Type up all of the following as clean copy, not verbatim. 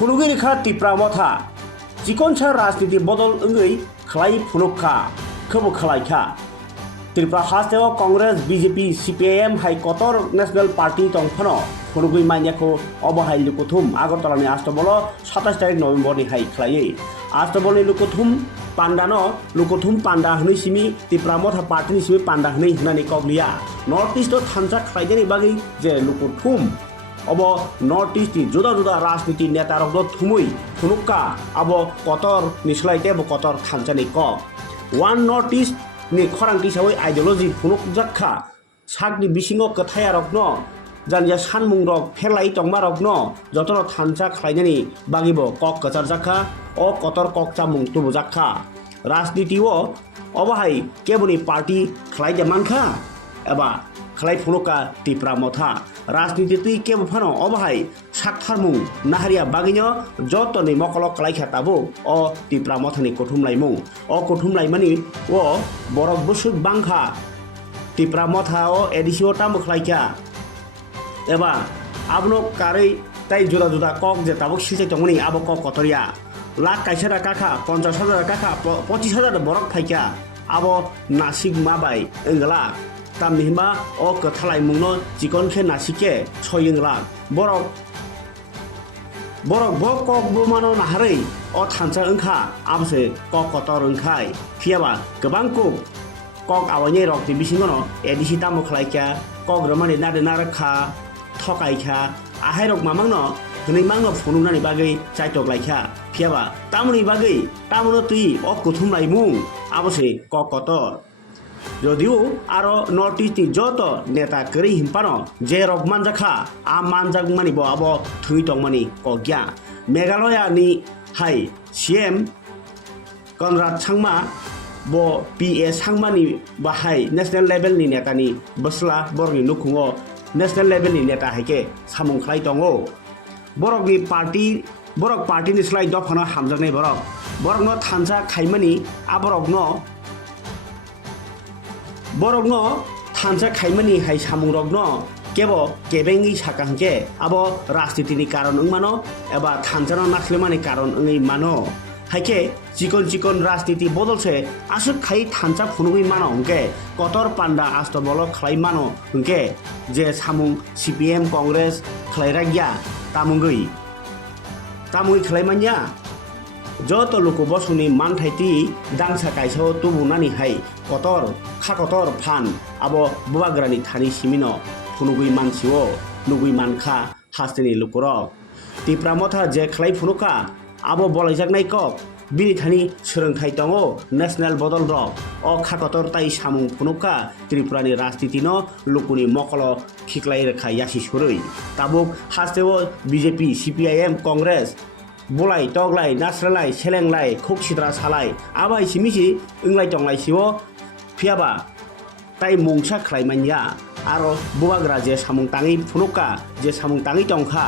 Phunugwi Rwkha Tipra Motha Chikoncha Rajniti Bodol Ngui Khlai Phunukha Khobo Khlaikha Tripura Hasteo Congress BJP CPIM Hai Kotor National Party Tongphano Phunugwi Manyako Obohai Lukuthum Agartalani Astabolo 27 November ni Hai Khlai Astabolo Lukuthum Pandano Lukuthum Panda Hnui Simi Tipra Motha Partyni Simi Panda Hnui Hnani Koglia North East Thansa Khlaideni Bagi Je Lukuthum Abo North East Juda Juda Rajniti Netarogdo Thumui Phunukha Abo Kotor Nislaite Abo Kotor Thansani Kok One North East ni khorang tisawai ideology Phunugwi Rwkha sakni bisingo kathaya rokno janja sanmung rok phelai tongma rokno jotono thansa khlainani bagibo kok kachar jakha o kotor kok chamung tubu jakha rajniti o obahai keboni party khlaide mankha eba khlai Phunukha Tipra Motha rajniti tui kebo phano obahai saktharmung naharia bagino jotoni mokolo khlaikha tabu o Tipra Motha ni kothumlaimung o kothumlaimani o borok busuk bangkha Tipra Motha o edisio tamu khlaikha eba abno karei tai juda juda kok je tabuk silse tongoni abo kok kotoria lakh kaisara kakha 50,000 kakha 25,000 borok phaikha abo nasik mabai engla tamnihima o kathalai mungno chikon khe nasike 6 lakh borok bo kok bumano naharei o thansa engkha abse kok kotor engkhai phiaba gobang kok awani rok ti bisingono edisi tamu khlaikha kok romani nade narakha thakaikha ahai rok mamangno hनै mangno phunuknani bagui chaitok laikha phiaba tamuni bagui tamuno tui o kuthumlaimung abose kok kotor যদিও আরো north east যত নেতা করি হিমপানো যে rock মানজাখা আ মানজাক মানি ব আব থুই টংমানি কগ্যা মেঘালয়া নি হাই সিএম কনরাড সাংমা ব পিএ সাংমানি বাহাই ন্যাশনাল লেভেল नि নেতানি বসলা বরনি নুখুঙো ন্যাশনাল লেভেল नि নেতা হাইকে সামুং খ্লাই দङो বরকনি পার্টিনি sly দফানো হামজাকনাই বরকनो थानसा खाइमानि आबरकनो borokno thansa khaimani hai samungrokno kebo kebengi sakangke abo rajniti ni karon wngmano eba thansano nakhlemani karon wngui mano haike chikon rajniti bodolse asuk khai thansa phunugui mano hongke kotor panda astabolo khlai mano hongke je samung CPM Congress khlairagya tamungui khlaimanya joto luku bosuni mangthaiti dangsa kaisao tubunani hai kotor kotor phan abo bubagrani thani simino phunugui mansio nugui mankha hasteni lukurok Tipra Motha je khlai Phunukha abo bolaijaknai kok bini thani srengthai tongo national bodol rok o kotor tai samung Phunukha Tripurani rajniti no lukuni mokolo khiklai rekha yasi surui tabuk hasteo BJP CPIM Congress Bulai toglai nasralai selenglai khuksidra salai abai simisi englai tonglai siwo phiaba tai mungsa khlaimanya aro bubagra je samung tangi Phunukha je samung tangi tongkha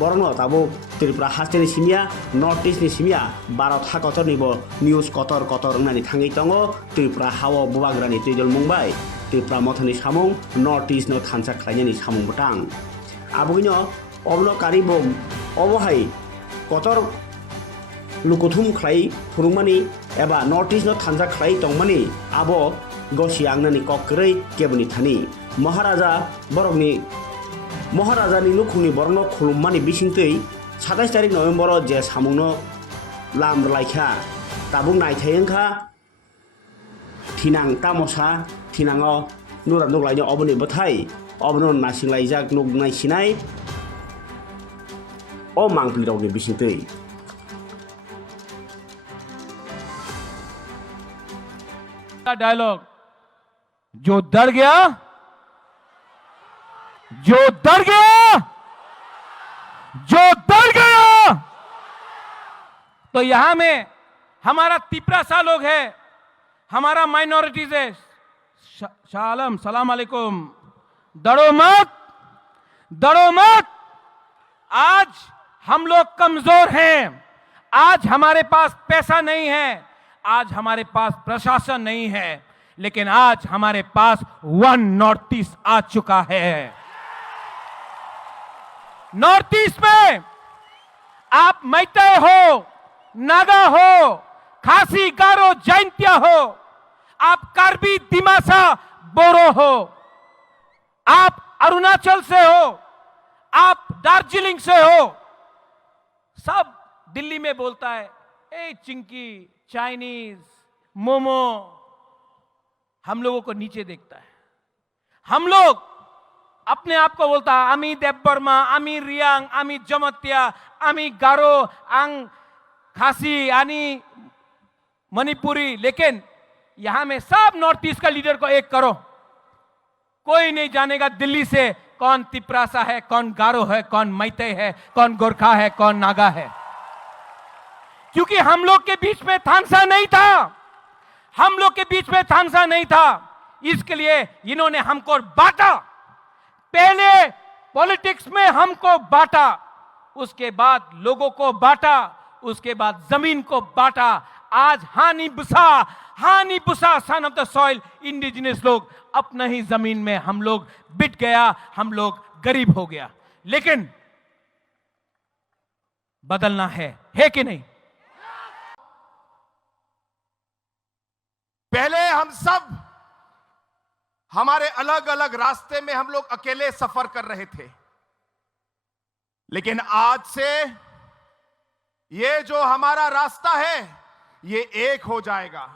borno tabo Tripura hasteni simia North East ni simia Bharat hakotor nibo news kotor nani thangi tongo Tripura hawo bubagra ni tejol mungbai Tipra Motha ni samung North East no thansa khlainani samung botang abugino oblo karibom obohai kotor lukuthum khlai phunukmani eba North East no thansa khlai tongmani abo gosi angnani kokkrei keboni thani Maharaja ni nukhungni borno khulummani bisingtei 27 tarik November je samungno lam laikha tabuk naithai wngkha thinang tamosa thinango nura nuklaino oboni bothai obno nasinglai nugnai sinai o mangpli rokni bisingtei dialogue जो डर गया तो यहां में हमारा तिपरा सा लोग है हमारा माइनॉरिटीज है सलाम अलैकुम डरो मत आज हम लोग कमजोर हैं आज हमारे पास पैसा नहीं है आज हमारे पास प्रशासन नहीं है लेकिन आज हमारे पास वन नॉर्थ ईस्ट आ चुका है नॉर्थ ईस्ट में आप मैतेय हो, नागा हो, खासी, गारो, जैंतिया हो, आप कार्बी, दिमासा, बोरो हो, आप अरुणाचल से हो, आप दार्जिलिंग से हो, सब दिल्ली में बोलता है ए चिंकी, चाइनीज, मोमो। हम लोगों को नीचे देखता है। हम लोग अपने आप को बोलता है आमी देवबर्मा, आमी रियांग, आमी जमतिया, आमी गारो, आंग खासी, आनी मणिपुरी। लेकिन यहां में सब नॉर्थ ईस्ट का लीडर को एक करो, कोई नहीं जानेगा दिल्ली से कौन तिपरासा है, कौन गारो है, कौन मैतेय है, कौन गोरखा है, कौन नागा है। क्योंकि हम लोग के बीच में थानसा नहीं था, हम लोग के बीच में थानसा नहीं था। इसके लिए इन्होंने हमको बांटा। पहले पॉलिटिक्स में हमको बांटा, उसके बाद लोगों को बांटा, उसके बाद जमीन को बांटा। आज हानि बुसा son of the soil indigenous लोग अपना ही जमीन में हम लोग बिट गया, हम लोग गरीब हो गया। लेकिन बदलना है कि नहीं? पहले हम सब हमारे अलग अलग रास्ते में हम लोग अकेले सफर कर रहे थे, लेकिन आज से ये जो हमारा रास्ता है ये एक हो जाएगा।